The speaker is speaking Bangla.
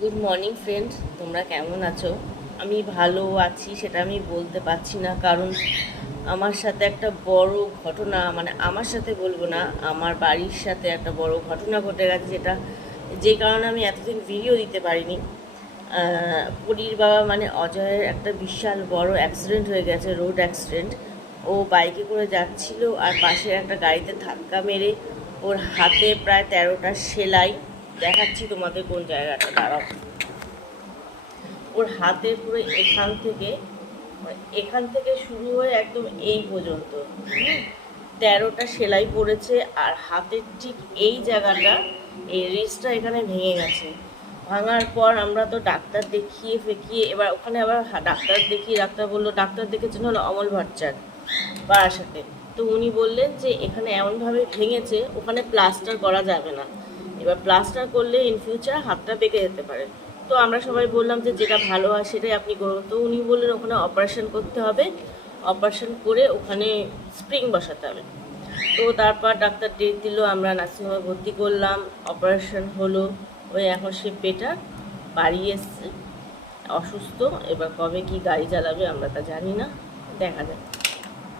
গুড মর্নিং ফ্রেন্ড, তোমরা কেমন আছো? আমি ভালো আছি সেটা আমি বলতে পারছি না, কারণ আমার সাথে একটা বড় ঘটনা, মানে আমার সাথে বলবো না, আমার বাড়ির সাথে একটা বড় ঘটনা ঘটে গেছে, যে কারণে আমি এতদিন ভিডিও দিতে পারিনি। পরীর বাবা মানে অজয়ের একটা বিশাল বড় অ্যাক্সিডেন্ট হয়ে গেছে, রোড অ্যাক্সিডেন্ট। ও বাইকে করে যাচ্ছিল আর পাশে একটা গাড়িতে ধাক্কা মেরে ওর হাতে প্রায় 13টা সেলাই। দেখাচ্ছি তোমাদের কোন জায়গাটা, দাঁড়াও। ওর হাতে পুরো এখান থেকে শুরু হয়ে একদম এই পর্যন্ত 13টা সেলাই পড়েছে। আর হাতের ঠিক এই জায়গাটা, এই রিস্টটা এখানে ভেঙে গেছে। ভাঙার পর আমরা তো ডাক্তার দেখিয়ে ফেকিয়ে, এবার ওখানে আবার ডাক্তার দেখিয়ে, ডাক্তার বললো, ডাক্তার দেখেছেন হলো অমল ভট্টাচার্য বারাসাতে। তো উনি বললেন যে এখানে এমনভাবে ভেঙেছে, ওখানে প্লাস্টার করা যাবে না। এবার প্লাস্টার করলে ইন ফিউচার হাতটা বেঁকে যেতে পারে। তো আমরা সবাই বললাম যে যেটা ভালো হয় সেটাই আপনি করুন। তো উনি বললেন ওখানে অপারেশন করতে হবে, অপারেশন করে ওখানে স্প্রিং বসাতে হবে। তো তারপর ডাক্তার ডেট দিল, আমরা নার্সিংহোমে ভর্তি করলাম, অপারেশন হলো। ওই এখন সে বেটার, বাড়ি এসছে, অসুস্থ। এবার কবে কি গাড়ি চালাবে আমরা তা জানি না, দেখা যাক।